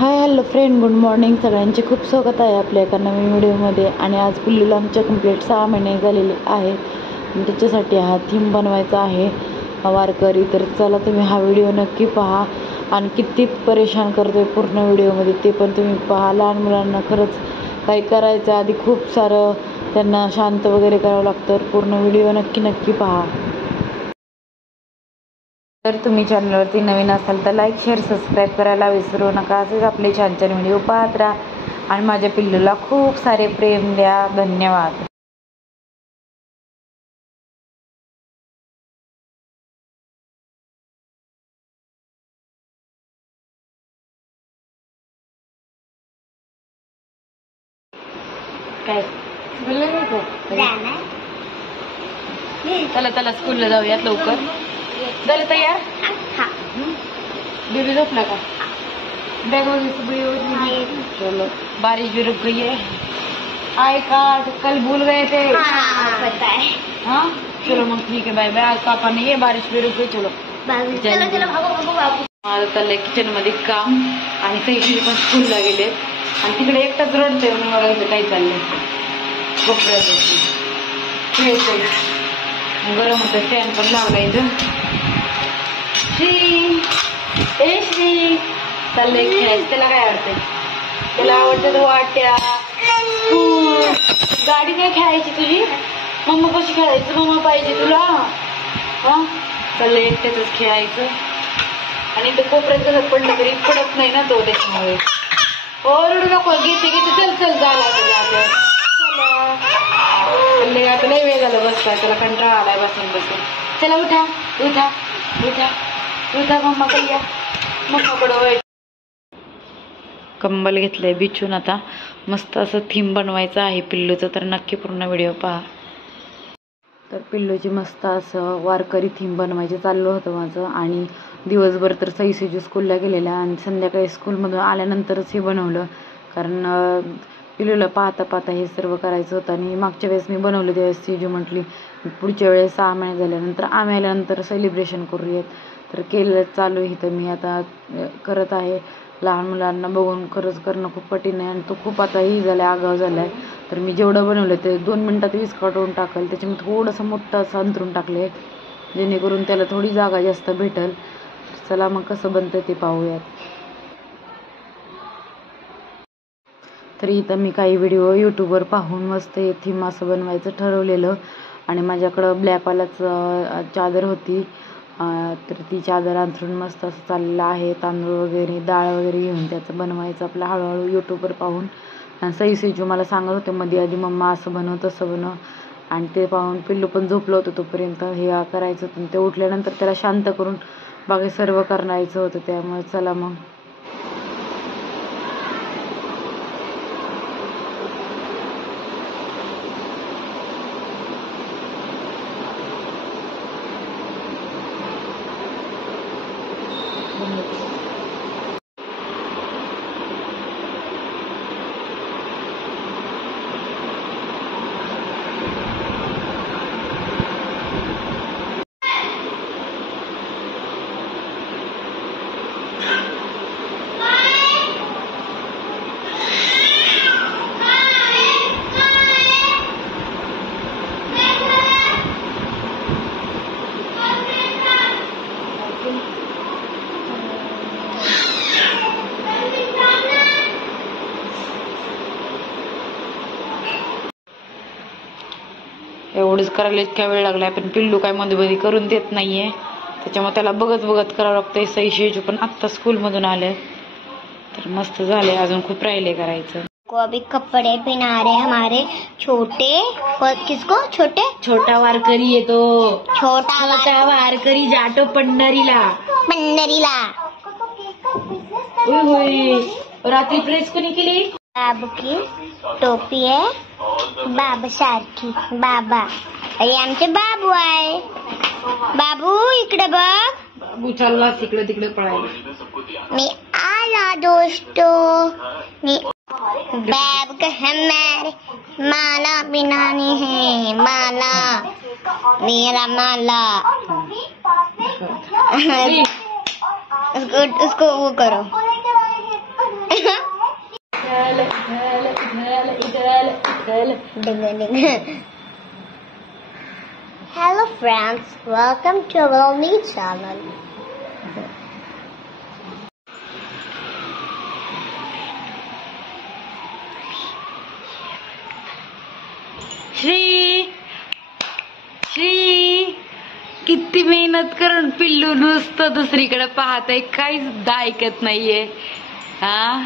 Hi hello friend, good morning. सगळ्यांचे खूप स्वागत आहे आपल्या एका नवीन व्हिडिओमध्ये. आणि आज पिल्लूला आमच्या कंप्लीट 6 महिने झालेले आहेत आणि त्याच्यासाठी हा थीम बनवायचा आहे वारकरी. तर चला तुम्ही हा व्हिडिओ नक्की पहा आणि किती परेशान करतोय पूर्ण व्हिडिओमध्ये ते पण तुम्ही पहा. लहान मुलांना खरंच काही करायचं आधी खूप सारं त्यांना शांत वगैरे करावं लागतं. पूर्ण व्हिडिओ नक्की पहा. तर तुम्ही चॅनलवरती नवीन असाल तर लाईक शेअर सबस्क्राईब करायला विसरू नका. असेच आपले छान छान व्हिडिओ पाहत राहा आणि माझ्या पिल्लूला खूप सारे प्रेम द्या. धन्यवाद. काय चला चला स्कूलला जाऊयात लवकर. झालं तयार? बेबी झोपला का? बैग वगैरह चलो. बारिश भी रुक गई है. आई कार्ड कल भूल गए थे. पता है. हाँ चलो मग ठीक है. Bye bye. आज पापा नहीं है, बारिश भी रुक गई. चलो चलो चलो भागो. माझं चाललंय किचन मध्ये काम आणि सैशी पण स्कूलला गेले आणि तिकडे एकटाच रडतोय. म्हणून मला इथं काही चाललंय खेळतोय. गरम होतं. फॅन पण लावला इथं. श्री चाललंय खेळायचं. त्याला काय आवडतंय? त्याला आवडतं वाट्या, गाडी नाही खेळायची तुझी. मम्मा कशी खेळायचं? मम्मा पाहिजे तुला. हा चाललंय एकट्याच खेळायचं. आणि ते कोपऱ्यात कसं पडलं तरी पडत नाही ना तो, त्याच्यामुळे. रडू नको. घेते चल झाला चला. आता लय वेळ झालं बसला. त्याला कंटाळा आलाय बसून. चला उठा मम्मा करूया. मम्माकडं कंबल घेतलंय बिछून. आता मस्त असं थीम बनवायचं आहे पिल्लूचं. तर नक्की पूर्ण व्हिडिओ पहा. तर पिल्लूची मस्त असं वारकरी थीम बनवायचं चाललं होतं माझं. आणि दिवसभर तर सईसेजू स्कूलला गेलेल्या आणि संध्याकाळी स्कूलमधून आल्यानंतरच हे बनवलं. कारण पिल्लूला पाहता हे सर्व करायचं होतं. आणि मागच्या वेळेस मी बनवलं त्यावेळेस सेजू म्हटली पुढच्या वेळेस 6 महिने झाल्यानंतर आम्ही आल्यानंतर सेलिब्रेशन करूयात. तर केलं चालू आहे. तर मी आता करत आहे. लहान मुलांना बघून खरंच करणं खूप कठीण आहे आणि तो खूप आता ही झाला आहे, आगाव झाला आहे. तर मी जेवढं बनवलं ते 2 मिनिटात विस्कटवून टाकलं. त्याच्यामध्ये थोडंसं मोठं असं अंतरून टाकले जेणेकरून त्याला थोडी जागा जास्त भेटेल. चला मग कसं बनतं ते पाहूयात. तर इथं मी काही व्हिडिओ यूट्यूबवर पाहून मस्त हे थीम असं बनवायचं ठरवलेलं. आणि माझ्याकडं ब्लॅकवालाच चादर होती. तर ती चादर अंथरून मस्त असं चाललेलं आहे. तांदूळ वगैरे डाळ वगैरे घेऊन त्याचं बनवायचं आपलं हळूहळू यूट्यूबवर पाहून. आणि सईसेजू मला सांगत होते मध्ये आधी मम्मा असं बनव तसं बनव. आणि ते पाहून पिल्लू पण झोपलं होतं तोपर्यंत हे करायचं होतं. ते उठल्यानंतर त्याला शांत करून बाकी सर्व करायचं होतं. त्यामुळे चला मग. एवढंच करायला इतका वेळ लागलाय पण पिल्लू काय मध्ये करून देत नाहीये. त्याच्यामुळे त्याला बघत करावं लागतंय. सईशेजू पण आत्ता स्कूलमधून आले. तर मस्त झाले. अजून खूप राहिले करायचं. को अभी कपड़े पहना रहे हमारे छोटे. किसको? छोटा वारकरी आहे तो. छोटा वारकरी जातो पंढरीला. रात्री प्रेस कोणी केली? बाबू की टोपी आहे. बाबा सारखी. बाबा हे आमचे बाबू आहे. बाबू इकडे बघ. बाबू चालला तिकडे तिकडे पळायला. मी आला दोस्तो. मी बाबू का हमारे माला बनानी है. माला मेरा माला. उसको वो करो. Hello friends, welcome to our new channel. Shri किती मेहनत करून पिल्लू नुसतं दुसरीकडे पाहत आहे, काही सुद्धा ऐकत नाहीये. हा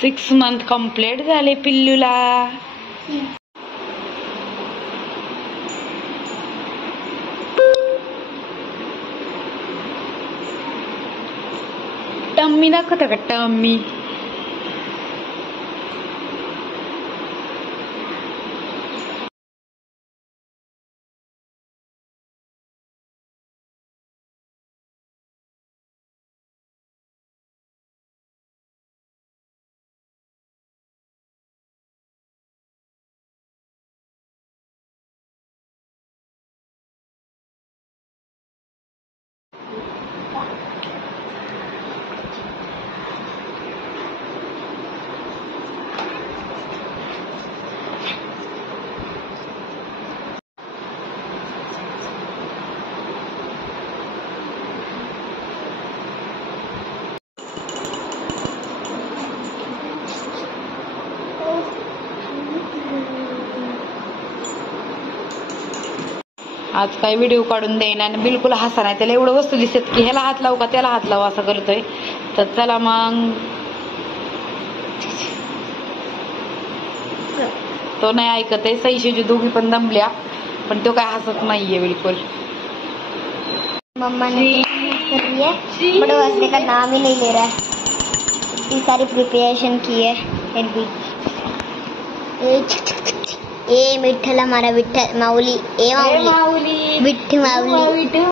6 मंथ कंप्लीट झाले पिल्लूला. टम्मी दाखवता का टम्मी? आज काही व्हिडिओ काढून देईन आणि बिलकुल हसा नाही. त्याला एवढं वस्तू दिसत की ह्याला हात लावू का त्याला हात लावू असं करतोय. तर चला मग, तो नाही ऐकत आहे. सईशेची दोघी पण दमल्या, पण तो काय हसत नाहीये बिलकुल. मम्मा ने कर लिया, बड़े हंसने का नाम ही नहीं ले रहा है. इतनी सारी प्रिपरेशन की है फिर भी. ए विठ्ठल हमारा विठ्ठल माऊली. ए माऊली विठ्ठ माऊली.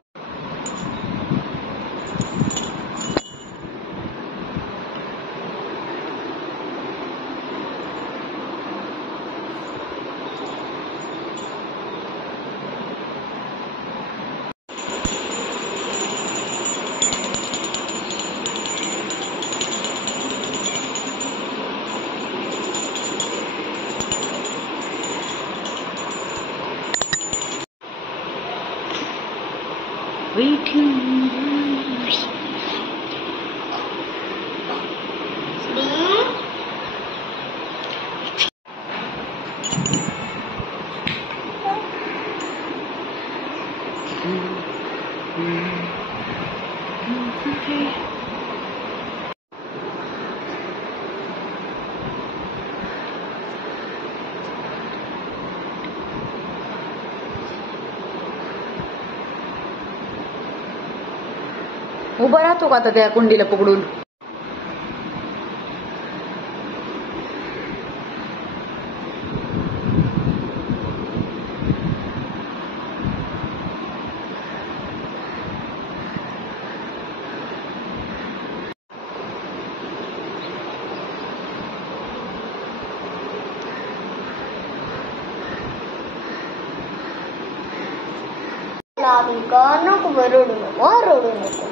उभा राहतो का आता त्या कुंडीला पकडून? नको रडू नको, रडू नको.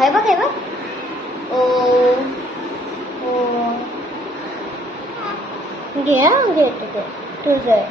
हे बघ, हे बघ. घे तुझं.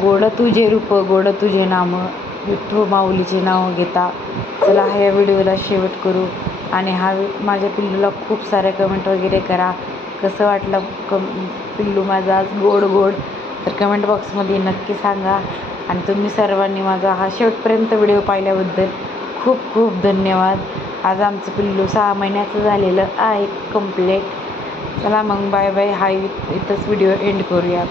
गोड तुझे रूप गोड तुझे नाम, विठ्ठल माऊलीचे नाव घेता. चला ह्या व्हिडिओला शेवट करू. आणि हा माझ्या पिल्लूला खूप साऱ्या कमेंट वगैरे करा. कसं वाटलं पिल्लू माझा आज गोड गोड, तर कमेंट बॉक्समध्ये नक्की सांगा. आणि तुम्ही सर्वांनी माझा हा शेवटपर्यंत व्हिडिओ पाहिल्याबद्दल खूप खूप धन्यवाद. आज आमचं पिल्लू 6 महिन्याचं झालेलं आहे कंप्लीट. चला मग बाय बाय. हा इथंच व्हिडिओ एंड करूया.